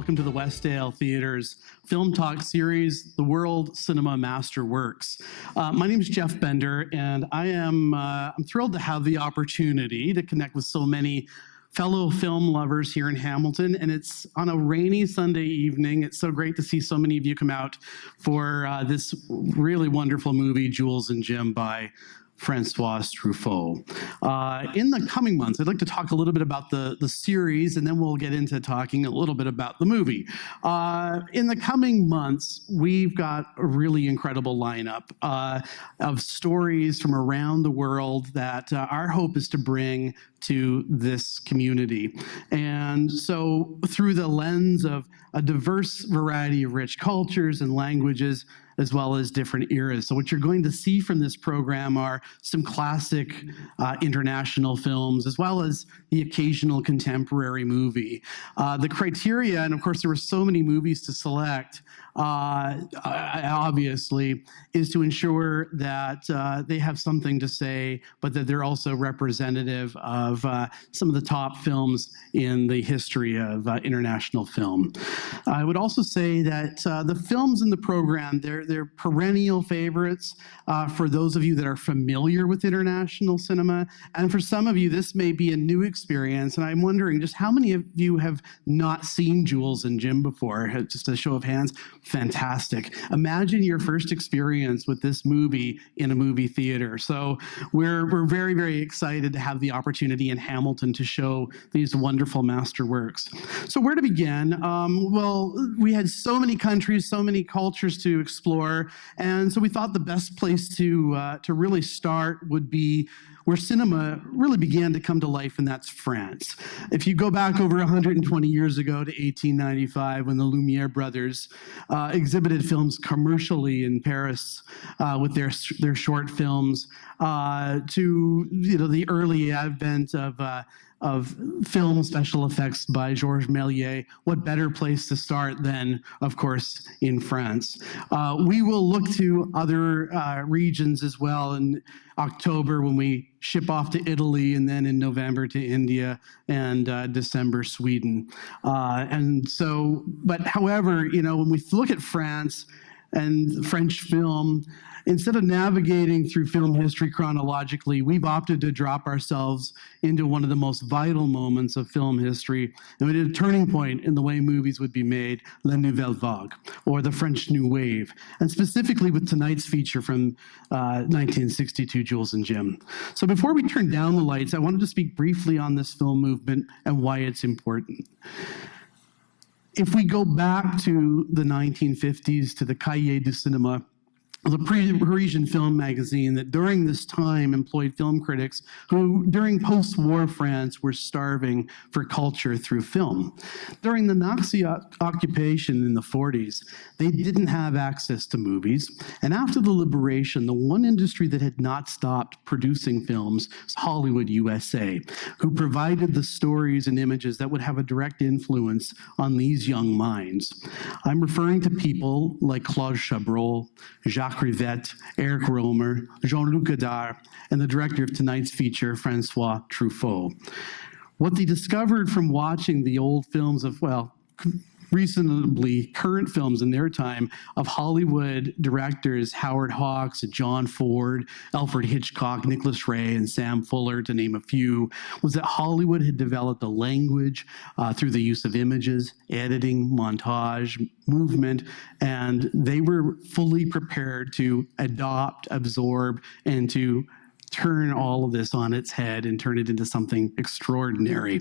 welcome to the Westdale Theater's Film Talk series, The World Cinema Masterworks. My name is Jeff Bender, and I'm thrilled to have the opportunity to connect with so many fellow film lovers here in Hamilton, and it's on a rainy Sunday evening. It's so great to see so many of you come out for this really wonderful movie, Jules and Jim, by Francois Truffaut. In the coming months, I'd like to talk a little bit about the series, and then we'll get into talking a little bit about the movie. In the coming months, we've got a really incredible lineup of stories from around the world that our hope is to bring to this community. And so through the lens of a diverse variety of rich cultures and languages, as well as different eras. So what you're going to see from this program are some classic international films, as well as the occasional contemporary movie. The criteria, and of course there were so many movies to select, obviously, is to ensure that they have something to say, but that they're also representative of some of the top films in the history of international film. I would also say that the films in the program, they're perennial favorites for those of you that are familiar with international cinema. And for some of you, this may be a new experience. And I'm wondering just how many of you have not seen Jules and Jim before? Just a show of hands. Fantastic. Imagine your first experience with this movie in a movie theater. So we're very, very excited to have the opportunity in Hamilton to show these wonderful masterworks. So where to begin? Well, we had so many countries, so many cultures to explore, and so we thought the best place to really start would be where cinema really began to come to life, and that's France. If you go back over 120 years ago to 1895, when the Lumiere brothers exhibited films commercially in Paris with their short films, to the early advent of film special effects by Georges Méliès, what better place to start than, of course, in France? We will look to other regions as well in October when we ship off to Italy, and then in November to India, and December, Sweden. But however, when we look at France and French film, instead of navigating through film history chronologically, we've opted to drop ourselves into one of the most vital moments of film history, and we did a turning point in the way movies would be made, La Nouvelle Vague, or the French New Wave, and specifically with tonight's feature from 1962, Jules and Jim. So before we turn down the lights, I wanted to speak briefly on this film movement and why it's important. If we go back to the 1950s, to the Cahiers du Cinéma, the Parisian film magazine that during this time employed film critics who, during post-war France, were starving for culture through film. During the Nazi occupation in the 40s, they didn't have access to movies. And after the liberation, the one industry that had not stopped producing films was Hollywood USA, who provided the stories and images that would have a direct influence on these young minds. I'm referring to people like Claude Chabrol, Jacques Rivette, Eric Romer, Jean-Luc Godard, and the director of tonight's feature, Francois Truffaut. What they discovered from watching the old films of, reasonably current films in their time of Hollywood directors Howard Hawks, John Ford, Alfred Hitchcock, Nicholas Ray, and Sam Fuller, to name a few, was that Hollywood had developed a language through the use of images, editing, montage, movement, and they were fully prepared to adopt, absorb, and to turn all of this on its head and turn it into something extraordinary.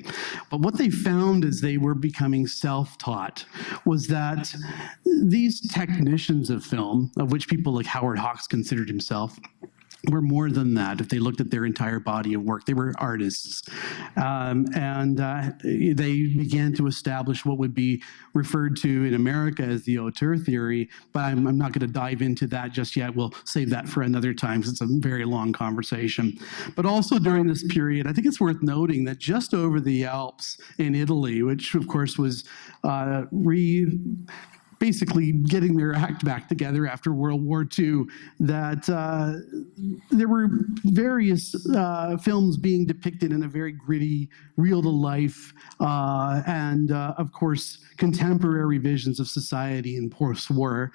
But what they found as they were becoming self-taught was that these technicians of film, of which people like Howard Hawks considered himself, were more than that. If they looked at their entire body of work, they were artists. They began to establish what would be referred to in America as the auteur theory, but I'm not going to dive into that just yet. We'll save that for another time, because it's a very long conversation. But also during this period, I think it's worth noting that just over the Alps in Italy, which of course was basically getting their act back together after World War II, that there were various films being depicted in a very gritty, real-to-life, and of course, contemporary visions of society in post-war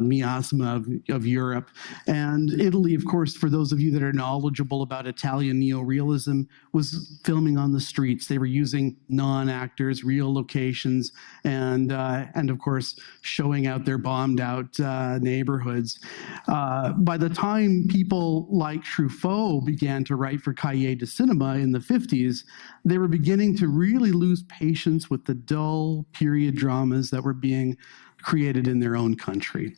miasma of Europe. And Italy, of course, for those of you that are knowledgeable about Italian neo-realism, was filming on the streets. They were using non-actors, real locations, and of course, showing out their bombed out neighborhoods. By the time people like Truffaut began to write for Cahiers de Cinema in the 50s, they were beginning to really lose patience with the dull period dramas that were being created in their own country.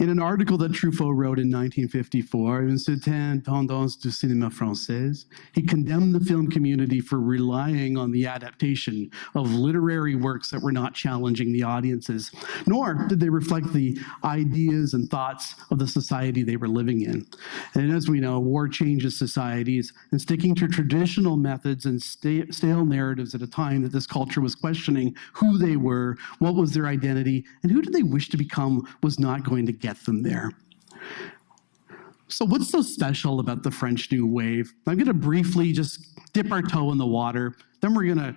In an article that Truffaut wrote in 1954, Une certaine tendance du cinéma français, he condemned the film community for relying on the adaptation of literary works that were not challenging the audiences, nor did they reflect the ideas and thoughts of the society they were living in. And as we know, war changes societies, and sticking to traditional methods and stale narratives at a time that this culture was questioning who they were, what was their identity, and who did they wish to become was not going to get them there. So what's so special about the French New Wave? I'm going to briefly just dip our toe in the water. Then we're going to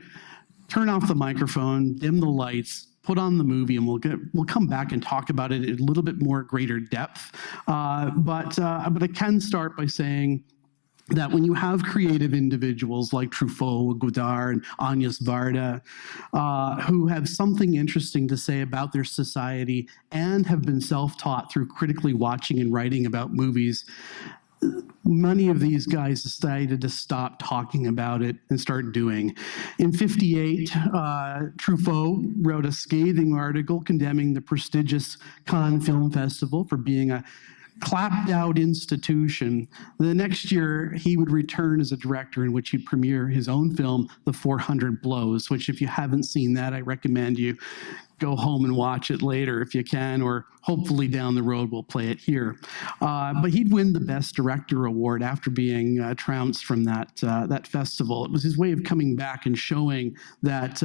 turn off the microphone, dim the lights, put on the movie, and we'll come back and talk about it in a little bit more greater depth. But I can start by saying that when you have creative individuals like Truffaut, Godard, and Agnes Varda, who have something interesting to say about their society and have been self-taught through critically watching and writing about movies, many of these guys decided to stop talking about it and start doing. In '58, Truffaut wrote a scathing article condemning the prestigious Cannes Film Festival for being a clapped out institution. The next year, he would return as a director in which he'd premiere his own film, The 400 Blows, which if you haven't seen that, I recommend you go home and watch it later if you can, or hopefully down the road we'll play it here. But he'd win the Best Director award after being trounced from that festival. It was his way of coming back and showing that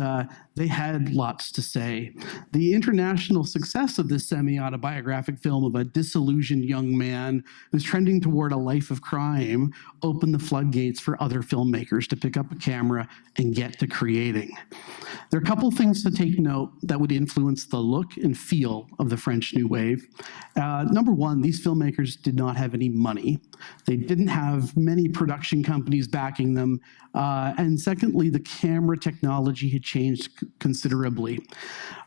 they had lots to say. The international success of this semi-autobiographic film of a disillusioned young man who's trending toward a life of crime opened the floodgates for other filmmakers to pick up a camera and get to creating. There are a couple things to take note that would influence the look and feel of the French New Wave. Number one, these filmmakers did not have any money. They didn't have many production companies backing them. And secondly, the camera technology had changed considerably.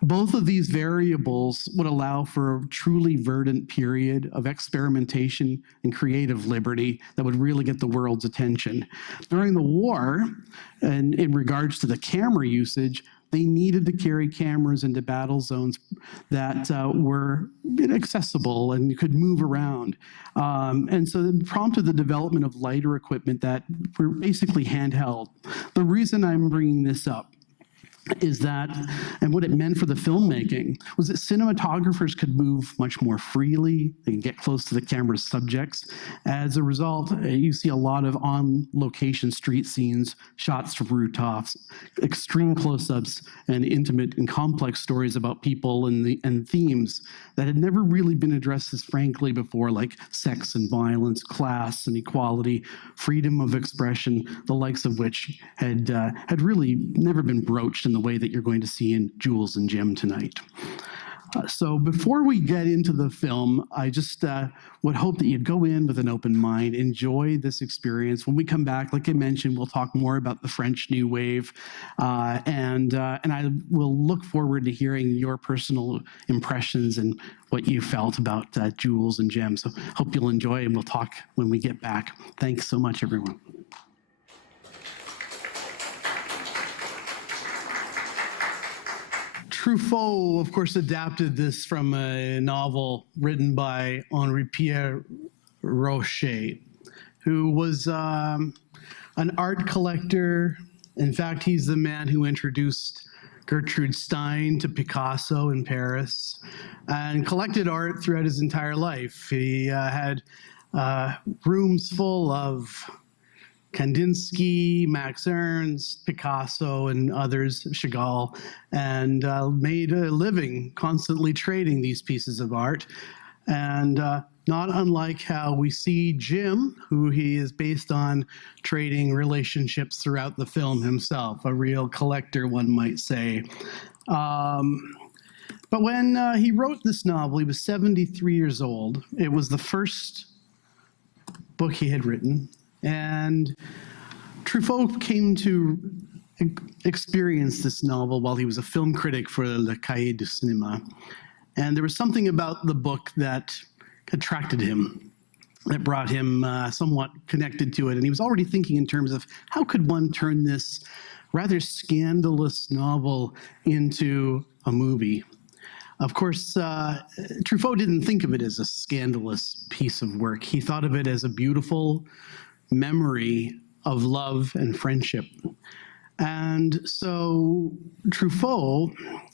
Both of these variables would allow for a truly verdant period of experimentation and creative liberty that would really get the world's attention. During the war, and in regards to the camera usage, they needed to carry cameras into battle zones that were inaccessible and could move around. And so it prompted the development of lighter equipment that were basically handheld. The reason I'm bringing this up is that, and what it meant for the filmmaking, was that cinematographers could move much more freely. They could get close to the camera's subjects. As a result, you see a lot of on-location street scenes, shots from rooftops, extreme close-ups, and intimate and complex stories about people and themes that had never really been addressed as frankly before, like sex and violence, class and equality, freedom of expression, the likes of which had really never been broached in the way that you're going to see in Jules and Jim tonight. So before we get into the film, I just would hope that you'd go in with an open mind, enjoy this experience. When we come back, like I mentioned, we'll talk more about the French New Wave, and I will look forward to hearing your personal impressions and what you felt about Jules and Jim. So hope you'll enjoy, and we'll talk when we get back. Thanks so much, everyone. Truffaut, of course, adapted this from a novel written by Henri-Pierre Rocher, who was an art collector. In fact, he's the man who introduced Gertrude Stein to Picasso in Paris and collected art throughout his entire life. He had rooms full of Kandinsky, Max Ernst, Picasso, and others, Chagall, and made a living constantly trading these pieces of art. And not unlike how we see Jim, who he is based on, trading relationships throughout the film himself, a real collector, one might say. But when he wrote this novel, he was 73 years old. It was the first book he had written. And Truffaut came to experience this novel while he was a film critic for Le Cahiers du Cinéma. And there was something about the book that attracted him, that brought him somewhat connected to it. And he was already thinking in terms of how could one turn this rather scandalous novel into a movie. Of course, Truffaut didn't think of it as a scandalous piece of work. He thought of it as a beautiful memory of love and friendship. And so Truffaut,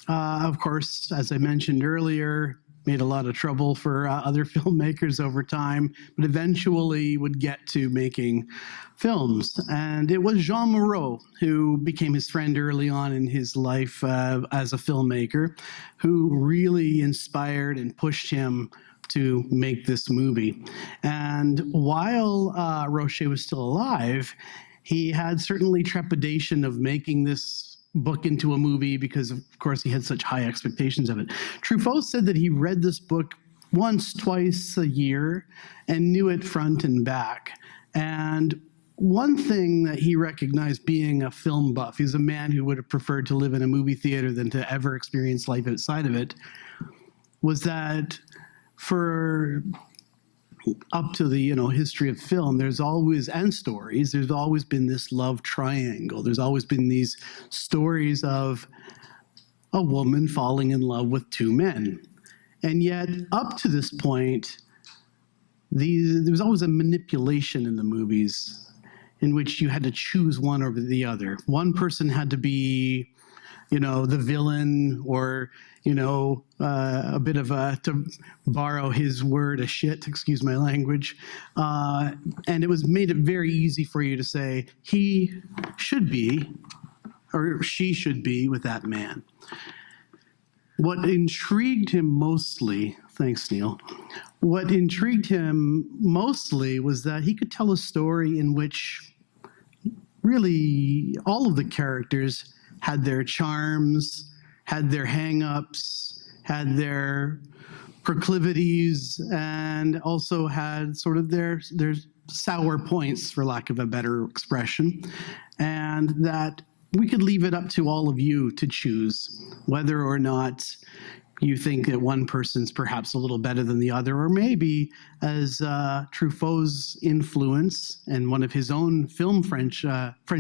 of course, as I mentioned earlier, made a lot of trouble for other filmmakers over time, but eventually would get to making films. And it was Jean Moreau, who became his friend early on in his life as a filmmaker, who really inspired and pushed him to make this movie. And while Rocher was still alive, he had certainly trepidation of making this book into a movie because, of course, he had such high expectations of it. Truffaut said that he read this book once, twice a year and knew it front and back. And one thing that he recognized, being a film buff, he's a man who would have preferred to live in a movie theater than to ever experience life outside of it, was that for up to the history of film, there's always, and stories, there's always been this love triangle. There's always been these stories of a woman falling in love with two men. And yet, up to this point, there was always a manipulation in the movies in which you had to choose one over the other. One person had to be, the villain, or a bit of to borrow his word, a shit, excuse my language. And it was made it very easy for you to say, he should be, or she should be with that man. What intrigued him mostly, thanks Neil, what intrigued him mostly was that he could tell a story in which really all of the characters had their charms, had their hang-ups, had their proclivities, and also had sort of their sour points, for lack of a better expression, and that we could leave it up to all of you to choose whether or not you think that one person's perhaps a little better than the other, or maybe, as Truffaut's influence and one of his own French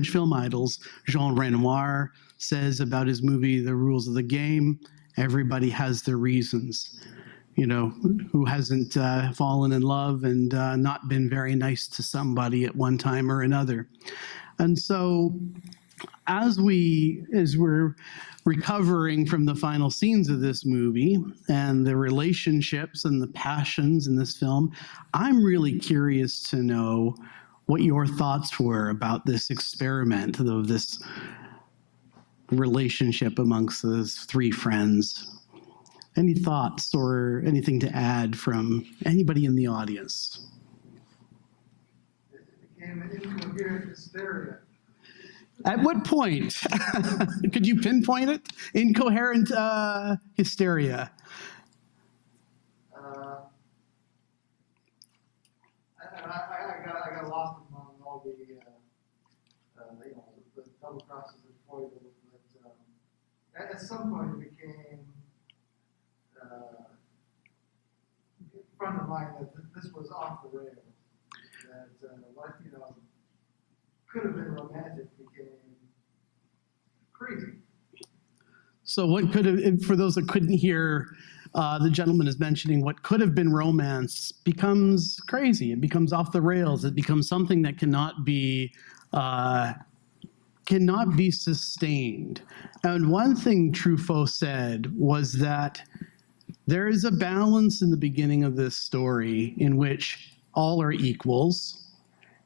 film idols, Jean Renoir, says about his movie, The Rules of the Game, everybody has their reasons. Who hasn't fallen in love and not been very nice to somebody at one time or another. And so as we're recovering from the final scenes of this movie and the relationships and the passions in this film, I'm really curious to know what your thoughts were about this experiment, of this relationship amongst those three friends. Any thoughts or anything to add from anybody in the audience? It became an incoherent hysteria. At what point? Could you pinpoint it? Incoherent hysteria. I got lost among all the double crosses and foibles, but at some point it became front of mind that this was off the rails. That what could have been romantic became crazy. So what could have, for those that couldn't hear, the gentleman is mentioning what could have been romance becomes crazy. It becomes off the rails. It becomes something that cannot be sustained. And one thing Truffaut said was that there is a balance in the beginning of this story in which all are equals,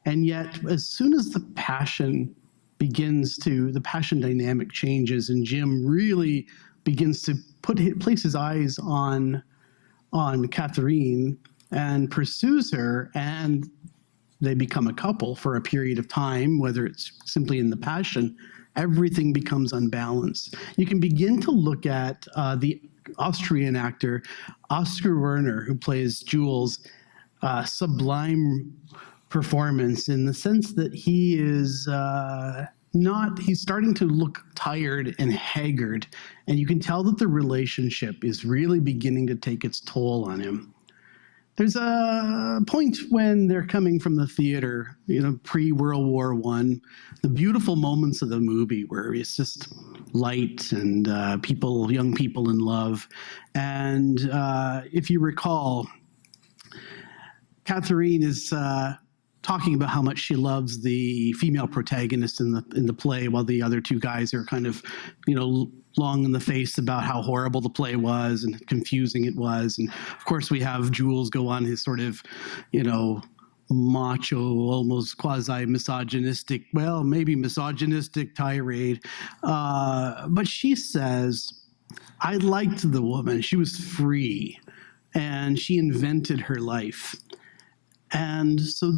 And yet, as soon as the passion dynamic changes, and Jim really begins to place his eyes on Catherine and pursues her, and they become a couple for a period of time, whether it's simply in the passion, everything becomes unbalanced. You can begin to look at the Austrian actor Oscar Werner, who plays Jules, sublime performance in the sense that he is he's starting to look tired and haggard, and you can tell that the relationship is really beginning to take its toll on him. There's a point when they're coming from the theater, pre-World War I, the beautiful moments of the movie where it's just light and young people in love. And if you recall, Catherine is talking about how much she loves the female protagonist in the play, while the other two guys are kind of, long in the face about how horrible the play was and confusing it was. And of course, we have Jules go on his sort of, macho, almost quasi-misogynistic, well, maybe misogynistic tirade. But she says, I liked the woman. She was free, and she invented her life. And so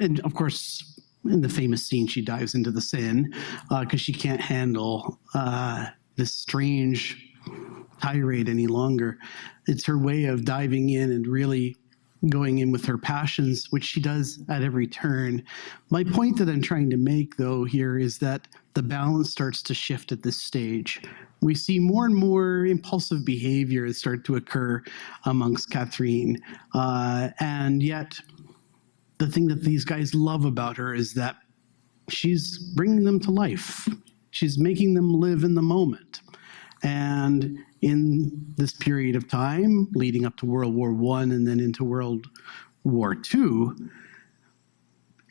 and of course, in the famous scene, she dives into the Seine because she can't handle this strange tirade any longer. It's her way of diving in and really going in with her passions, which she does at every turn. My point that I'm trying to make, though, here is that the balance starts to shift at this stage. We see more and more impulsive behavior start to occur amongst Catherine. And yet, the thing that these guys love about her is that she's bringing them to life. She's making them live in the moment. And in this period of time, leading up to World War I and then into World War II,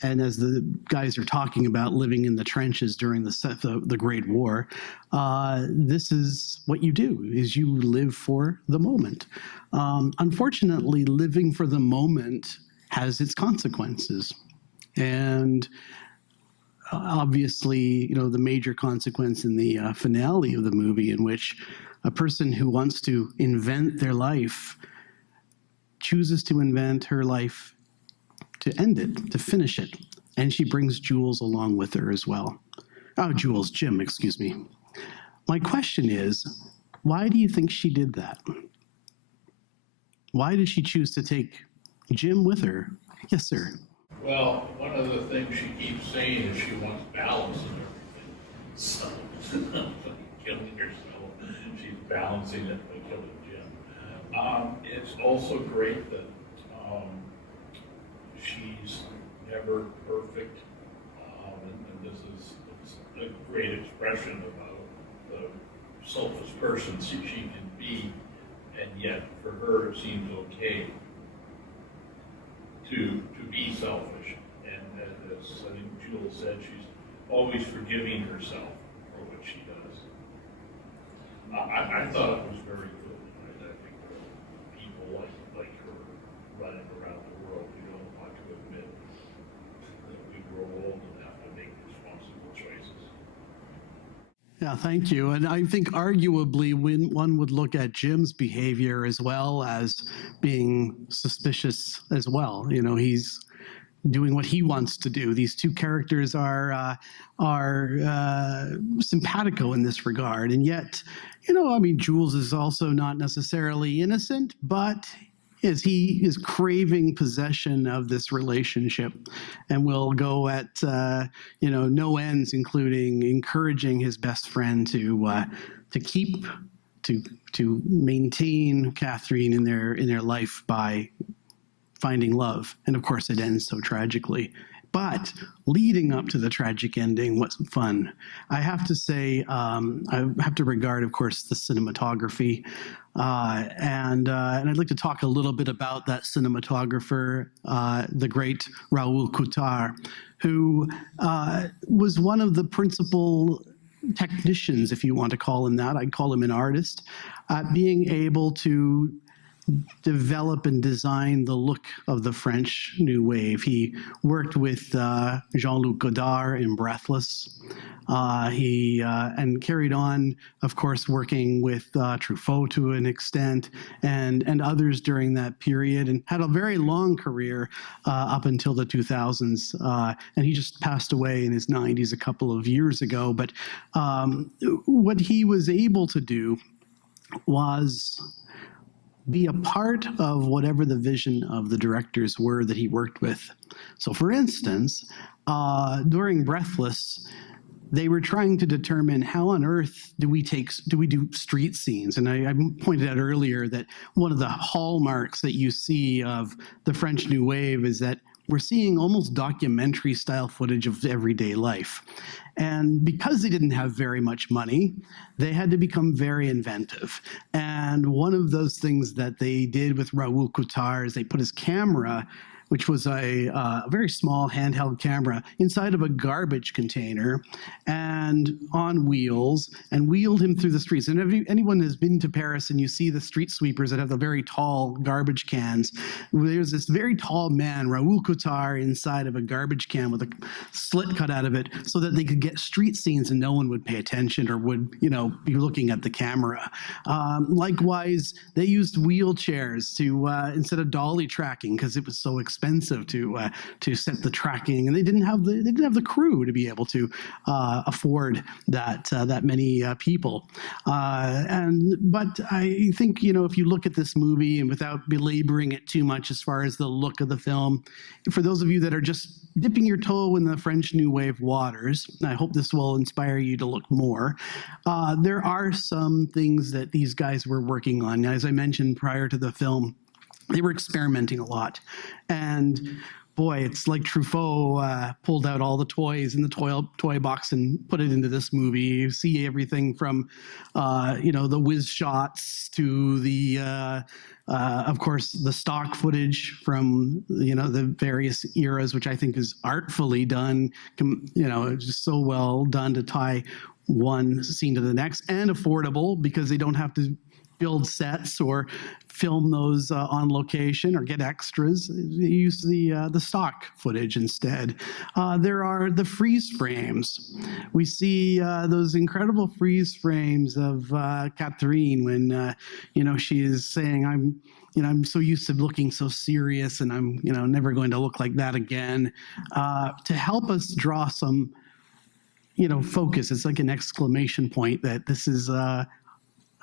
and as the guys are talking about living in the trenches during the Great War, this is what you do, is you live for the moment. Unfortunately, living for the moment has its consequences. And obviously, the major consequence in the finale of the movie, in which a person who wants to invent their life chooses to invent her life to end it, to finish it. And she brings Jules along with her as well. Jim, excuse me. My question is, why do you think she did that? Why did she choose to take Jim with her? Yes, sir. Well, one of the things she keeps saying is she wants balance in everything. So, killing herself, she's balancing it by killing Jim. It's also great that she's never perfect, and this is a great expression about the selfish person she can be, and yet for her it seems okay to be selfish. And as I think Jules said, she's always forgiving herself for what she does. I thought it was very good. I think people like her running around the world, we don't want to admit that we grow old enough to make responsible choices. Yeah, thank you. And I think arguably when one would look at Jim's behavior as well as being suspicious as well. He's doing what he wants to do. These two characters are simpatico in this regard. And yet, Jules is also not necessarily innocent, but he is craving possession of this relationship, and will go at no ends, including encouraging his best friend to maintain Catherine in their life by finding love. And of course, it ends so tragically. But leading up to the tragic ending was fun. I have to say, I have to regard, of course, the cinematography. And I'd like to talk a little bit about that cinematographer, the great Raoul Coutard, who was one of the principal technicians, if you want to call him that. I'd call him an artist, being able to develop and design the look of the French New Wave. He worked with Jean-Luc Godard in Breathless. He carried on, of course, working with Truffaut to an extent, and others during that period, and had a very long career up until the 2000s. And he just passed away in his 90s a couple of years ago. But what he was able to do was be a part of whatever the vision of the directors were that he worked with. So for instance, during Breathless, they were trying to determine how on earth do we do street scenes. And I pointed out earlier that one of the hallmarks that you see of the French New Wave is that we're seeing almost documentary style footage of everyday life. And because they didn't have very much money, they had to become very inventive. And one of those things that they did with Raoul Coutard is they put his camera, which was a very small handheld camera, inside of a garbage container and on wheels, and wheeled him through the streets. And if anyone has been to Paris and you see the street sweepers that have the very tall garbage cans, there's this very tall man, Raoul Coutard, inside of a garbage can with a slit cut out of it so that they could get street scenes and no one would pay attention or would, be looking at the camera. Likewise, they used wheelchairs to instead of dolly tracking because it was so expensive to set the tracking, and they didn't have the crew to be able to afford that many people. But I think if you look at this movie, and without belaboring it too much as far as the look of the film, for those of you that are just dipping your toe in the French New Wave waters, I hope this will inspire you to look more. There are some things that these guys were working on. As I mentioned prior to the film, they were experimenting a lot. And boy, it's like Truffaut pulled out all the toys in the toy box and put it into this movie. You see everything from, the whiz shots to the, of course, the stock footage from, the various eras, which I think is artfully done, just so well done to tie one scene to the next, and affordable because they don't have to build sets or film those on location or get extras. They use the stock footage instead. There are the freeze frames. We see those incredible freeze frames of Catherine when she is saying, I'm so used to looking so serious, and I'm never going to look like that again, to help us draw some focus. It's like an exclamation point that this is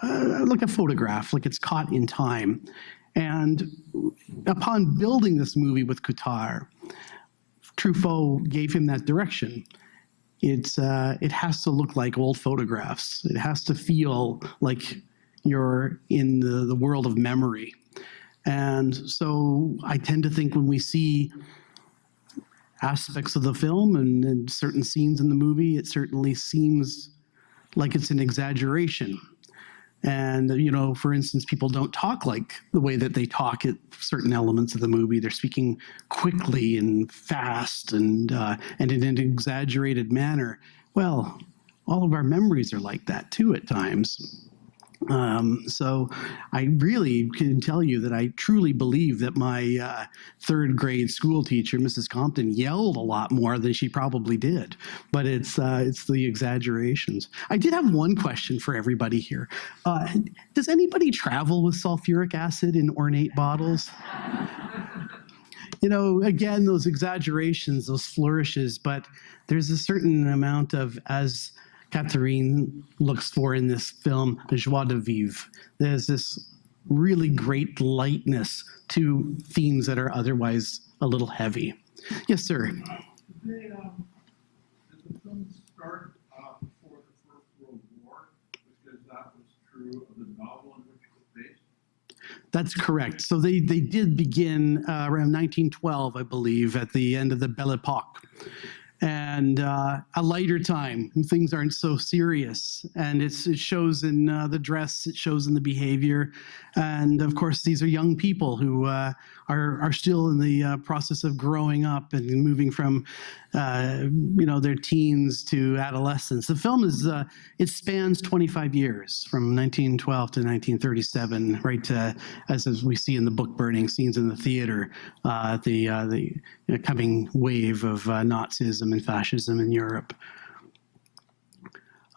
like a photograph, like it's caught in time. And upon building this movie with Coutard, Truffaut gave him that direction. It has to look like old photographs. It has to feel like you're in the world of memory. And so I tend to think when we see aspects of the film and certain scenes in the movie, it certainly seems like it's an exaggeration. And, for instance, people don't talk like the way that they talk at certain elements of the movie. They're speaking quickly and fast and in an exaggerated manner. Well, all of our memories are like that too at times. So I really can tell you that I truly believe that my third grade school teacher, Mrs. Compton, yelled a lot more than she probably did. But it's the exaggerations. I did have one question for everybody here. Does anybody travel with sulfuric acid in ornate bottles? Again, those exaggerations, those flourishes, but there's a certain amount of, as Catherine looks for in this film, the joie de vivre. There's this really great lightness to themes that are otherwise a little heavy. Yes, sir. Did the film start before the First World War? Because that was true of the novel in which it was based? That's correct. So they did begin around 1912, I believe, at the end of the Belle Epoque. And a lighter time. Things aren't so serious. And it shows in the dress, it shows in the behavior. And of course, these are young people who are are still in the process of growing up and moving from their teens to adolescence. The film is it spans 25 years from 1912 to 1937, right to, as we see in the book burning scenes in the theater, the coming wave of Nazism and fascism in Europe.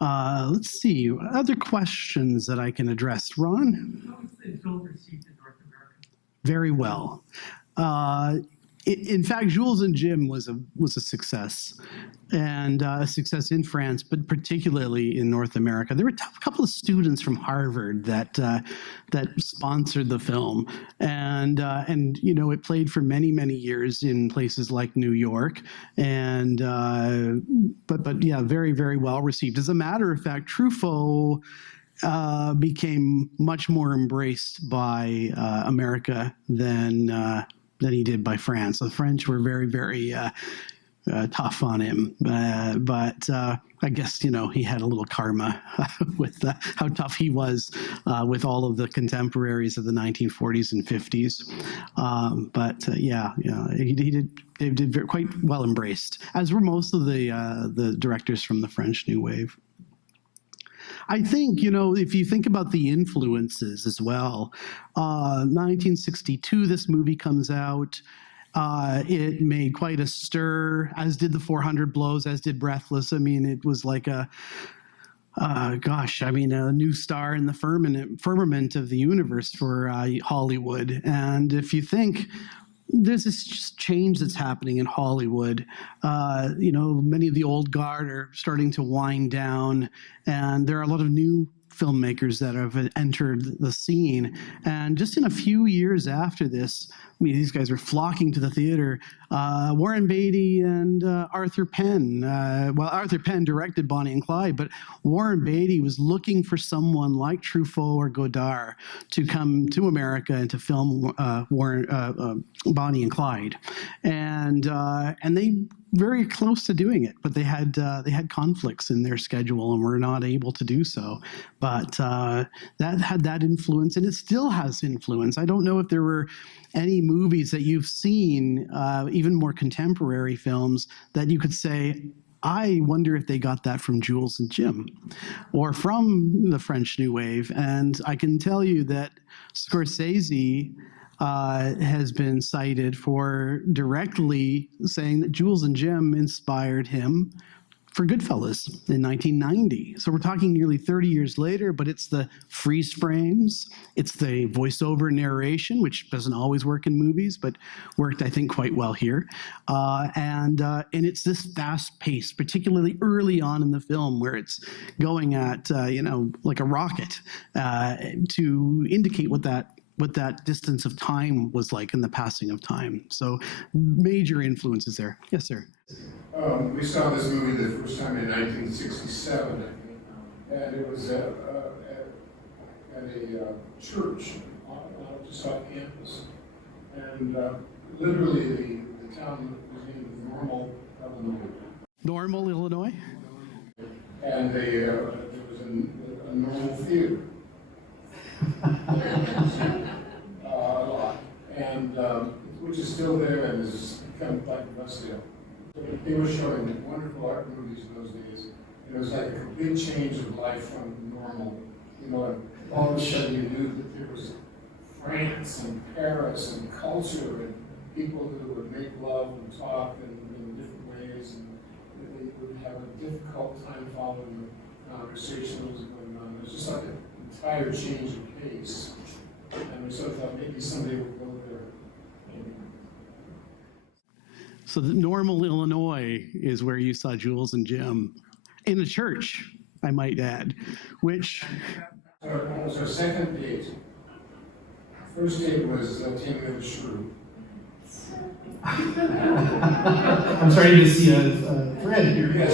Let's see, other questions that I can address. Ron? How was the film received in North America? Very well. In fact, Jules and Jim was a success, and a success in France, but particularly in North America. There were a couple of students from Harvard that sponsored the film, and it played for many years in places like New York, and but yeah, very well received. As a matter of fact, Truffaut became much more embraced by America than he did by France. The French were very tough on him, but I guess he had a little karma with how tough he was with all of the contemporaries of the 1940s and 50s. They did quite well embraced, as were most of the directors from the French New Wave. I think, if you think about the influences as well, 1962, this movie comes out. It made quite a stir, as did the 400 Blows, as did Breathless. I mean, it was like a new star in the firmament of the universe for Hollywood. And if you think, there's this just change that's happening in Hollywood. Many of the old guard are starting to wind down, and there are a lot of new filmmakers that have entered the scene. And just in a few years after this, these guys are flocking to the theater. Warren Beatty and Arthur Penn. Arthur Penn directed Bonnie and Clyde, but Warren Beatty was looking for someone like Truffaut or Godard to come to America and to film Bonnie and Clyde, and they very close to doing it, but they had conflicts in their schedule and were not able to do so. But that had that influence, and it still has influence. I don't know if there were any movies that you've seen, even more contemporary films, that you could say, I wonder if they got that from Jules and Jim or from the French New Wave. And I can tell you that Scorsese has been cited for directly saying that Jules and Jim inspired him for Goodfellas in 1990. So we're talking nearly 30 years later, but it's the freeze frames, it's the voiceover narration, which doesn't always work in movies, but worked, I think, quite well here. And it's this fast pace, particularly early on in the film, where it's going at, like a rocket to indicate what that distance of time was like in the passing of time. So major influences there. Yes, sir. We saw this movie the first time in 1967, and it was at a church just off campus. And literally the town was named Normal, Illinois. Normal, Illinois? And there was a normal theater. A lot. And which is still there and is kind of like Westdale. They were showing wonderful art movies in those days. And it was like a complete change of life from normal. And all of a sudden you knew that there was France and Paris and culture and people who would make love and talk in different ways, and they would have a difficult time following the conversation that was going on. It was just like an entire change of pace. And we sort of thought maybe somebody would go there. So the Normal, Illinois is where you saw Jules and Jim in a church, I might add, which... So it was our second date. First date was taking of a shrew. I'm sorry to see a thread here. Yes.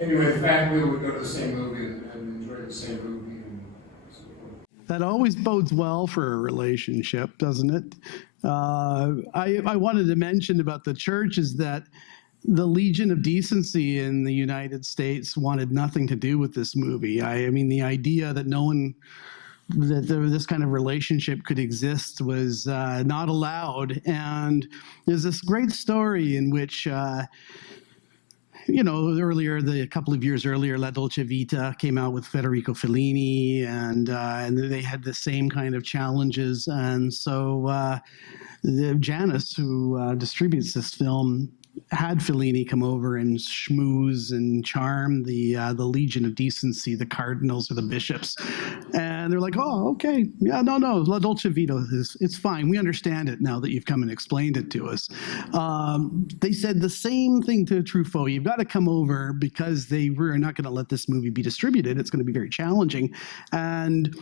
Anyway, the family would go to the same movie and enjoy the same movie. And so forth. That always bodes well for a relationship, doesn't it? I wanted to mention about the church is that the Legion of Decency in the United States wanted nothing to do with this movie. I mean, the idea that no one that this kind of relationship could exist was not allowed. And there's this great story in which, earlier, a couple of years earlier, La Dolce Vita came out with Federico Fellini, and they had the same kind of challenges. And so Janice, who distributes this film, had Fellini come over and schmooze and charm the Legion of Decency, the cardinals or the bishops, and they're like, "Oh, okay, yeah, no, La Dolce Vita it's fine. We understand it now that you've come and explained it to us." They said the same thing to Truffaut. You've got to come over because they were not going to let this movie be distributed. It's going to be very challenging, and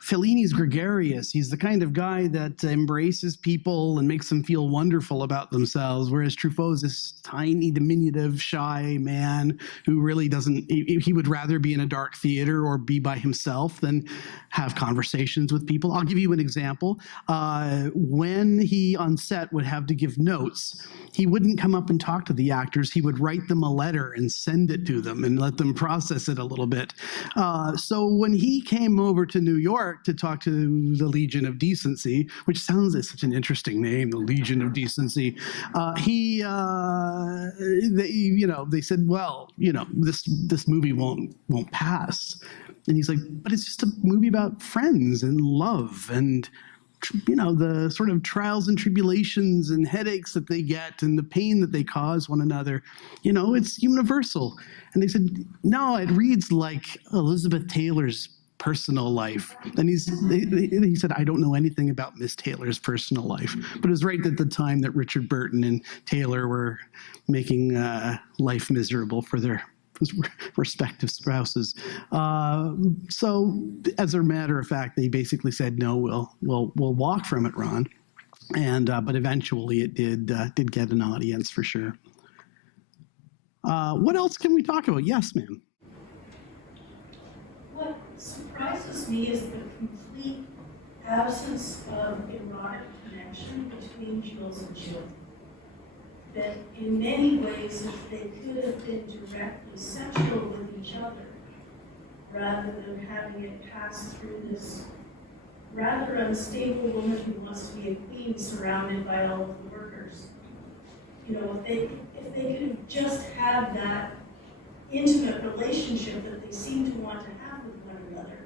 Fellini's gregarious. He's the kind of guy that embraces people and makes them feel wonderful about themselves, whereas Truffaut's this tiny, diminutive, shy man who really doesn't, he would rather be in a dark theater or be by himself than have conversations with people. I'll give you an example. When he on set would have to give notes, he wouldn't come up and talk to the actors. He would write them a letter and send it to them and let them process it a little bit. So when he came over to New York to talk to the Legion of Decency, which sounds like such an interesting name, the Legion of Decency, they said, well, this movie won't pass. And he's like, but it's just a movie about friends and love and the sort of trials and tribulations and headaches that they get and the pain that they cause one another, it's universal. And they said, no, it reads like Elizabeth Taylor's personal life. And he said, I don't know anything about Miss Taylor's personal life. But it was right at the time that Richard Burton and Taylor were making life miserable for their respective spouses. So as a matter of fact, they basically said, no, we'll walk from it, Ron. And but eventually it did get an audience for sure. What else can we talk about? Yes, ma'am. What surprises me is the complete absence of erotic connection between Jules and Jim. That in many ways, if they could have been directly sexual with each other, rather than having it pass through this rather unstable woman who wants to be a queen surrounded by all of the workers. If they could have just had that intimate relationship that they seem to want to have with one another.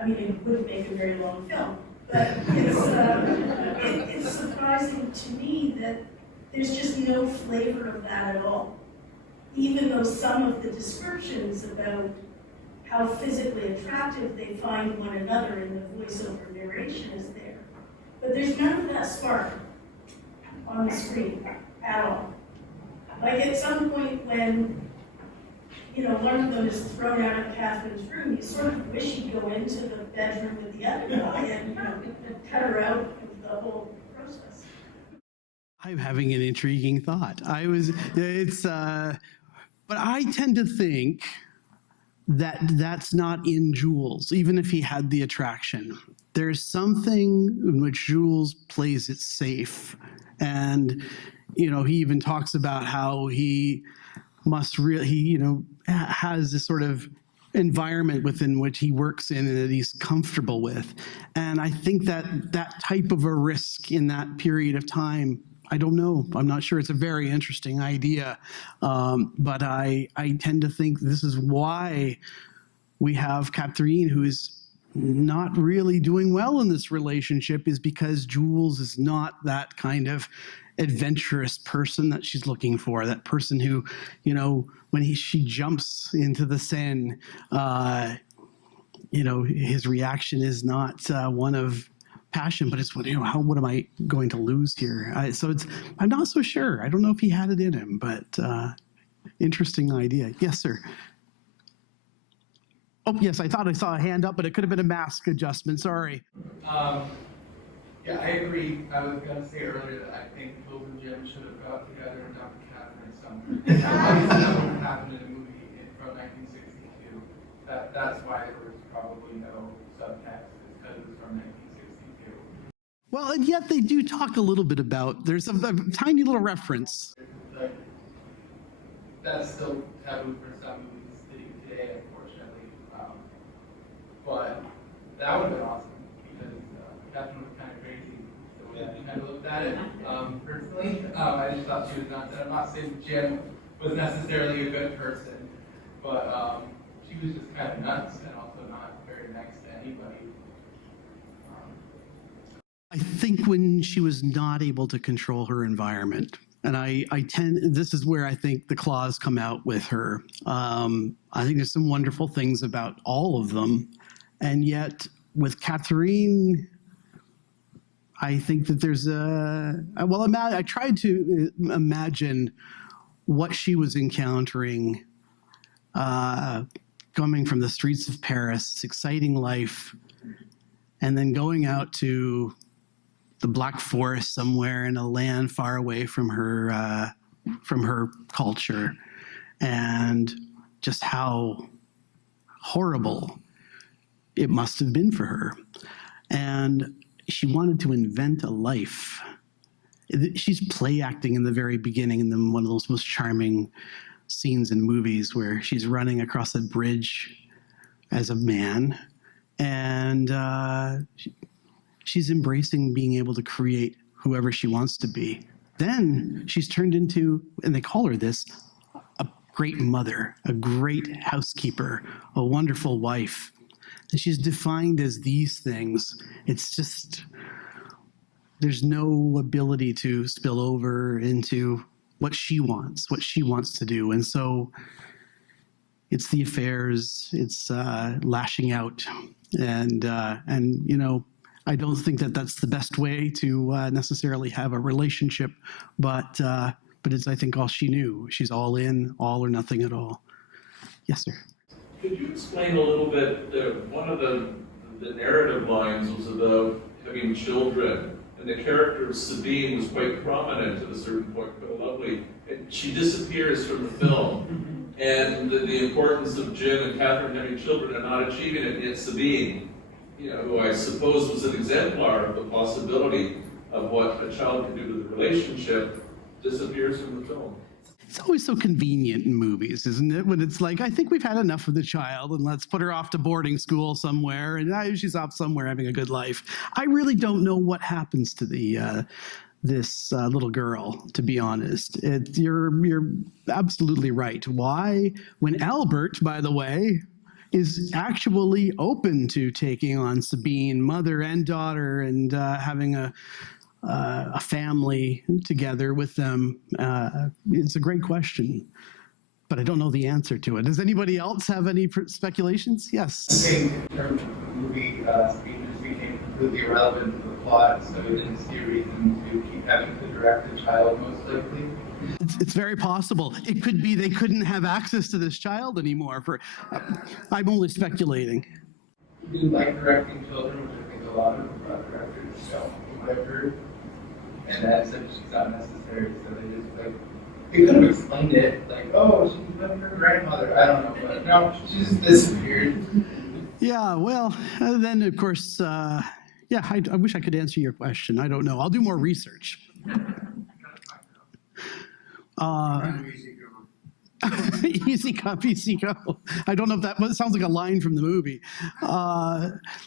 I mean, it would make a very long film, but it's surprising to me that there's just no flavor of that at all. Even though some of the descriptions about how physically attractive they find one another in the voiceover narration is there. But there's none of that spark on the screen at all. Like at some point when, one of them is thrown out of Catherine's room, you sort of wish he'd go into the bedroom with the other guy and, cut her out of the whole process. I'm having an intriguing thought. But I tend to think that that's not in Jules, even if he had the attraction. There's something in which Jules plays it safe. And, he even talks about how he must really, has this sort of environment within which he works in and that he's comfortable with. And I think that type of a risk in that period of time, I don't know. I'm not sure. It's a very interesting idea. But I tend to think this is why we have Catherine, who is not really doing well in this relationship, is because Jules is not that kind of adventurous person that she's looking for. That person who, when she jumps into the Seine, his reaction is not one of passion, but it's what am I going to lose here? I'm not so sure. I don't know if he had it in him, but interesting idea. Yes, sir. Oh, yes, I thought I saw a hand up, but it could have been a mask adjustment. Sorry. Yeah, I agree. I was going to say earlier that I think Jules and Jim should have got together and adopted Catherine somewhere. Obviously, that wouldn't happen in a movie from 1962. That's why there was probably no subtext, because it was from 1962. Well, and yet they do talk a little bit about, there's a tiny little reference. Like, that's still taboo for some movies today, unfortunately. But that would have been awesome because Catherine was kind of crazy the way I kind of looked at it personally. I just thought she was nuts. And I'm not saying Jim was necessarily a good person, but she was just kind of nuts and also not very nice to anybody. I think when she was not able to control her environment, and this is where I think the claws come out with her. I think there's some wonderful things about all of them. And yet with Catherine, I think that there's I tried to imagine what she was encountering coming from the streets of Paris, this exciting life, and then going out to the Black Forest somewhere in a land far away from her culture, and just how horrible it must have been for her. And she wanted to invent a life. She's play acting in the very beginning, and then one of those most charming scenes in movies where she's running across a bridge as a man, and she's embracing being able to create whoever she wants to be. Then she's turned into, and they call her this, a great mother, a great housekeeper, a wonderful wife. And she's defined as these things. It's just, there's no ability to spill over into what she wants to do. And so it's the affairs, it's lashing out. And you know, I don't think that that's the best way to necessarily have a relationship, but it's, I think, all she knew. She's all in, all or nothing at all. Yes, sir. Could you explain a little bit, one of the narrative lines was about having children, and the character of Sabine was quite prominent at a certain point, quite lovely. And she disappears from the film, and the importance of Jim and Catherine having children and not achieving it, and yet Sabine, you know, who I suppose was an exemplar of the possibility of what a child can do to the relationship, disappears from the film. It's always so convenient in movies, isn't it? When it's like, I think we've had enough of the child, and let's put her off to boarding school somewhere, and she's off somewhere having a good life. I really don't know what happens to this little girl, to be honest. You're absolutely right. Why? When Albert, by the way, is actually open to taking on Sabine, mother and daughter, and having a family together with them. It's a great question, but I don't know the answer to it. Does anybody else have any speculations? Yes. I think in terms of the movie, Sabine just became completely irrelevant to the plot, so we didn't see a reason to keep having to direct the child, most likely. It's very possible. It could be they couldn't have access to this child anymore. I'm only speculating. We do like directing children, which I think a lot of directors don't, from what I've heard. And that's just not necessary, so they just like, they could have explained it, like, oh, she's with her grandmother, I don't know, but no, she just disappeared. Yeah, well, then of course, yeah, I wish I could answer your question. I don't know. I'll do more research. Easy come, easy go. I don't know if that sounds like a line from the movie.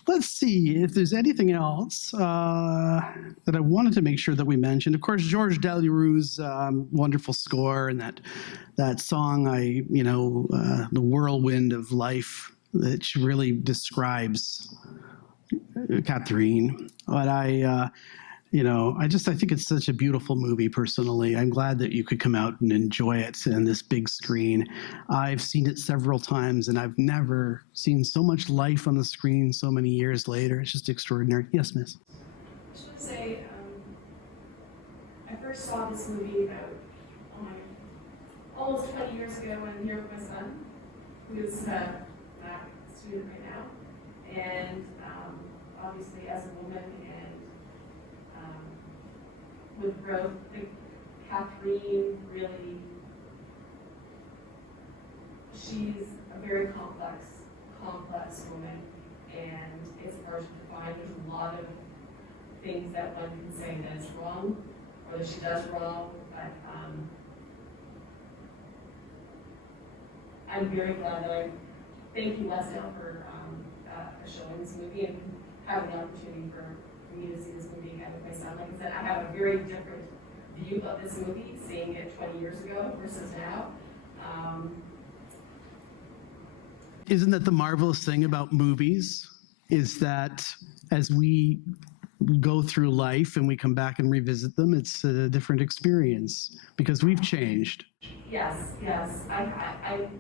Let's see if there's anything else that I wanted to make sure that we mentioned. Of course, Georges Delereux's wonderful score, and that song, the whirlwind of life, that really describes Catherine. But I think it's such a beautiful movie, personally. I'm glad that you could come out and enjoy it in this big screen. I've seen it several times, and I've never seen so much life on the screen so many years later. It's just extraordinary. Yes, miss? I just want to say, I first saw this movie about, almost 20 years ago when here with my son, who's a student right now. And obviously as a woman and with growth, I think Catherine really, she's a very complex woman, and it's hard to define. There's a lot of things that one can say that is wrong, or that she does wrong, but I'm very glad that thank you, Westdale, for a show in this movie and have the opportunity for me to see this movie again with my son. Like I said, I have a very different view of this movie, seeing it 20 years ago versus now. Isn't that the marvelous thing about movies? Is that as we go through life and we come back and revisit them, it's a different experience because we've changed. Yes, yes. I'm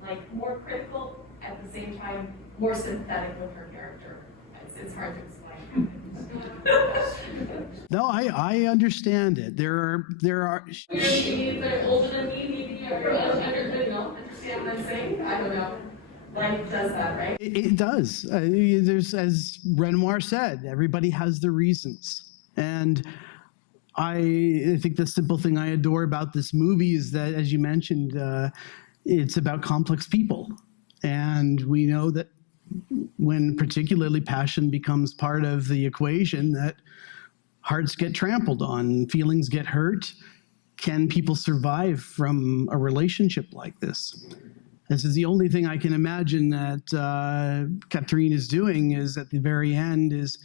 like more critical, at the same time, more sympathetic with her character. It's hard to explain. No, I understand it. There are. They're older than me, maybe you're understand what I'm saying? I don't know. Life does that, right? It does. There's, as Renoir said, everybody has their reasons. And I think the simple thing I adore about this movie is that, as you mentioned, it's about complex people. And we know that when particularly passion becomes part of the equation, that hearts get trampled on, feelings get hurt. Can people survive from a relationship like this? This is the only thing I can imagine that Catherine is doing, is at the very end is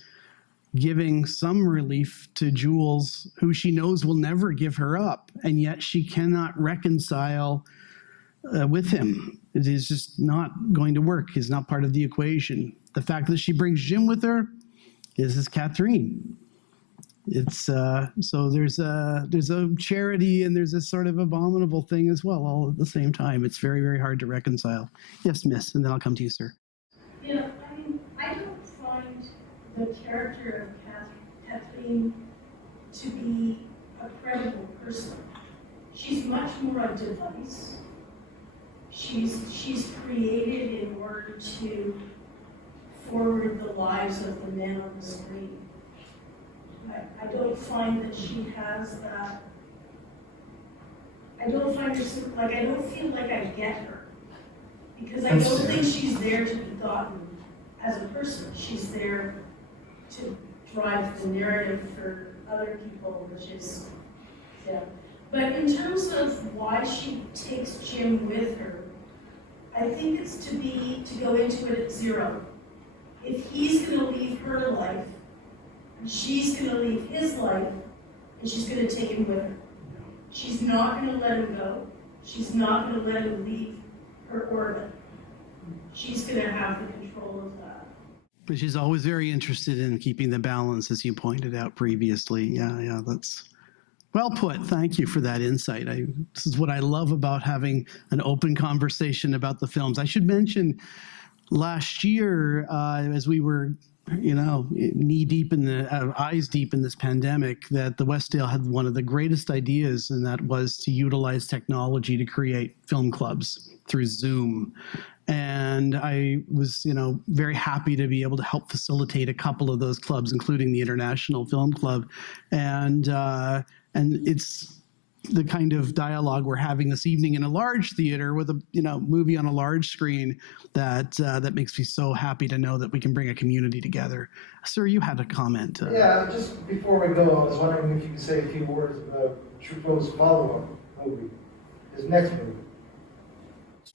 giving some relief to Jules, who she knows will never give her up, and yet she cannot reconcile with him. It is just not going to work. He's not part of the equation. The fact that she brings Jim with her is Catherine. It's so there's a charity and there's a sort of abominable thing as well, all at the same time. It's very, very hard to reconcile. Yes, miss, and then I'll come to you, sir. Yeah, I mean, I don't find the character of Catherine to be a credible person. She's much more a device. She's created in order to forward the lives of the men on the screen. I don't find that she has that. I don't find her, like, I don't feel like I get her. Because I don't think she's there to be gotten as a person. She's there to drive the narrative for other people, which is, yeah. But in terms of why she takes Jim with her, I think it's to go into it at zero. If he's gonna leave her life, she's going to leave his life, and she's going to take him with her. She's not going to let him go. She's not going to let him leave her orbit. She's going to have the control of that. But she's always very interested in keeping the balance, as you pointed out previously. Yeah, that's well put. Thank you for that insight. This is what I love about having an open conversation about the films. I should mention, last year, as we were knee deep in eyes deep in this pandemic, that the Westdale had one of the greatest ideas, and that was to utilize technology to create film clubs through Zoom. And I was, very happy to be able to help facilitate a couple of those clubs, including the International Film Club. And it's the kind of dialogue we're having this evening in a large theater with a movie on a large screen that makes me so happy to know that we can bring a community together. Sir, you had a comment. Yeah, just before we go, I was wondering if you could say a few words about Truffaut's follow-up movie, his next movie.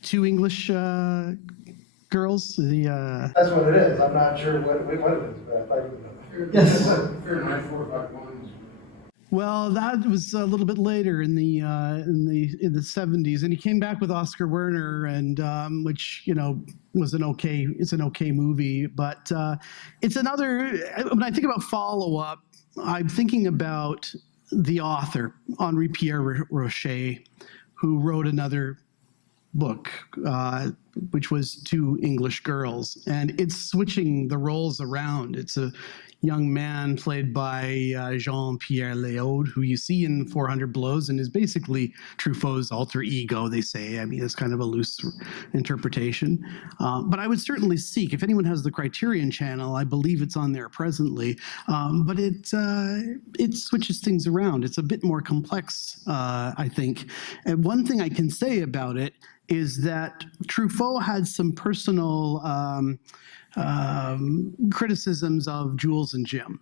Two English girls. That's what it is. I'm not sure what it is, but I don't know. Yes. Fair night, 4 o'clock mornings. Well, that was a little bit later in the 70s, and he came back with Oscar Werner, and which was an okay movie, but it's another. When I think about follow-up, I'm thinking about the author Henri Pierre Rocher, who wrote another book, which was Two English Girls, and it's switching the roles around. It's a young man played by Jean-Pierre Léaud, who you see in 400 Blows and is basically Truffaut's alter ego, they say. I mean, it's kind of a loose interpretation. But I would certainly seek, if anyone has the Criterion channel, I believe it's on there presently, but it switches things around. It's a bit more complex, I think. And one thing I can say about it is that Truffaut had some personal criticisms of Jules and Jim.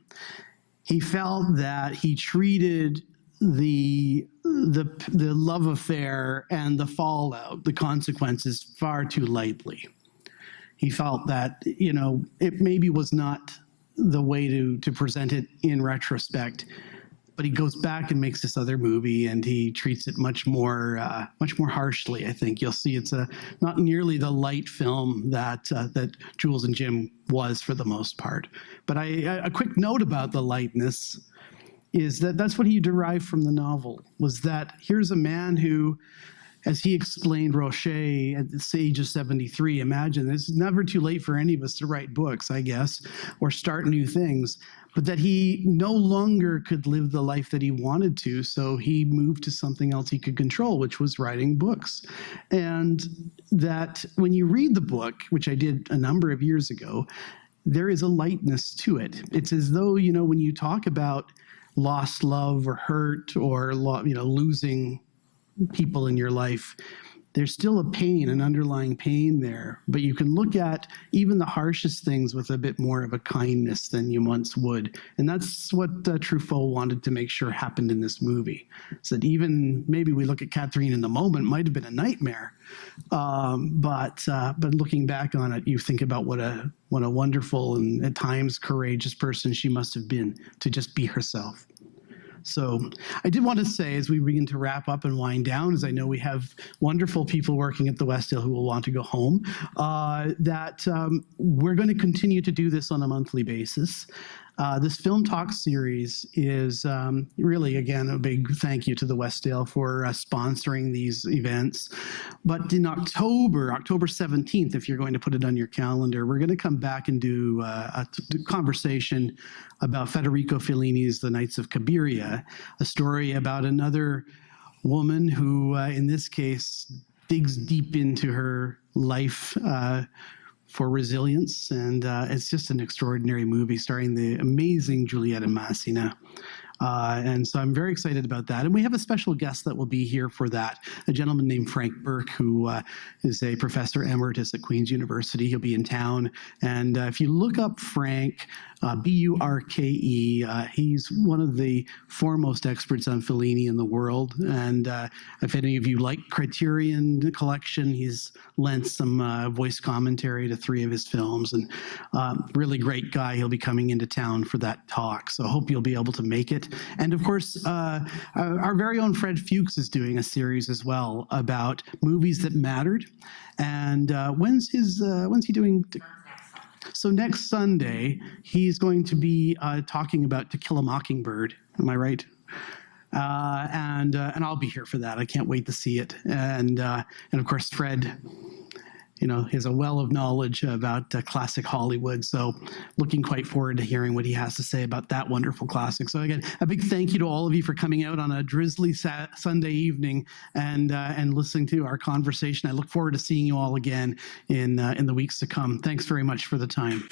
He felt that he treated the love affair and the fallout, the consequences, far too lightly. he felt that, it maybe was not the way to present it in retrospect. But he goes back and makes this other movie, and he treats it much more harshly. I think you'll see it's not nearly the light film that Jules and Jim was for the most part. But a quick note about the lightness is that's what he derived from the novel. Was that here's a man who, as he explained, Rocher at the age of 73. Imagine it's never too late for any of us to write books, I guess, or start new things. But that he no longer could live the life that he wanted to, so he moved to something else he could control, which was writing books. And that when you read the book, which I did a number of years ago, there is a lightness to it. It's as though, when you talk about lost love or hurt or, losing people in your life, there's still a pain, an underlying pain there, but you can look at even the harshest things with a bit more of a kindness than you once would. And that's what Truffaut wanted to make sure happened in this movie. So that even maybe we look at Catherine in the moment, might have been a nightmare, but looking back on it, you think about what a wonderful and at times courageous person she must have been to just be herself. So I did want to say, as we begin to wrap up and wind down, as I know we have wonderful people working at the Westdale who will want to go home, that we're going to continue to do this on a monthly basis. This Film Talk series is really, again, a big thank you to the Westdale for sponsoring these events. But in October 17th, if you're going to put it on your calendar, we're going to come back and do a conversation about Federico Fellini's The Knights of Kiberia, a story about another woman who, in this case, digs deep into her life for resilience, and it's just an extraordinary movie starring the amazing Giulietta Massina. And so I'm very excited about that. And we have a special guest that will be here for that, a gentleman named Frank Burke, who is a professor emeritus at Queen's University. He'll be in town. And if you look up Frank, B-U-R-K-E, he's one of the foremost experts on Fellini in the world. And if any of you like Criterion Collection, he's lent some voice commentary to 3 of his films. And really great guy. He'll be coming into town for that talk. So I hope you'll be able to make it. And of course, our very own Fred Fuchs is doing a series as well about movies that mattered. And when's he doing? So next Sunday, he's going to be talking about To Kill a Mockingbird. Am I right? And I'll be here for that. I can't wait to see it. And of course, Fred, has a well of knowledge about classic Hollywood. So looking quite forward to hearing what he has to say about that wonderful classic. So again, a big thank you to all of you for coming out on a drizzly Sunday evening and listening to our conversation. I look forward to seeing you all again in the weeks to come. Thanks very much for the time.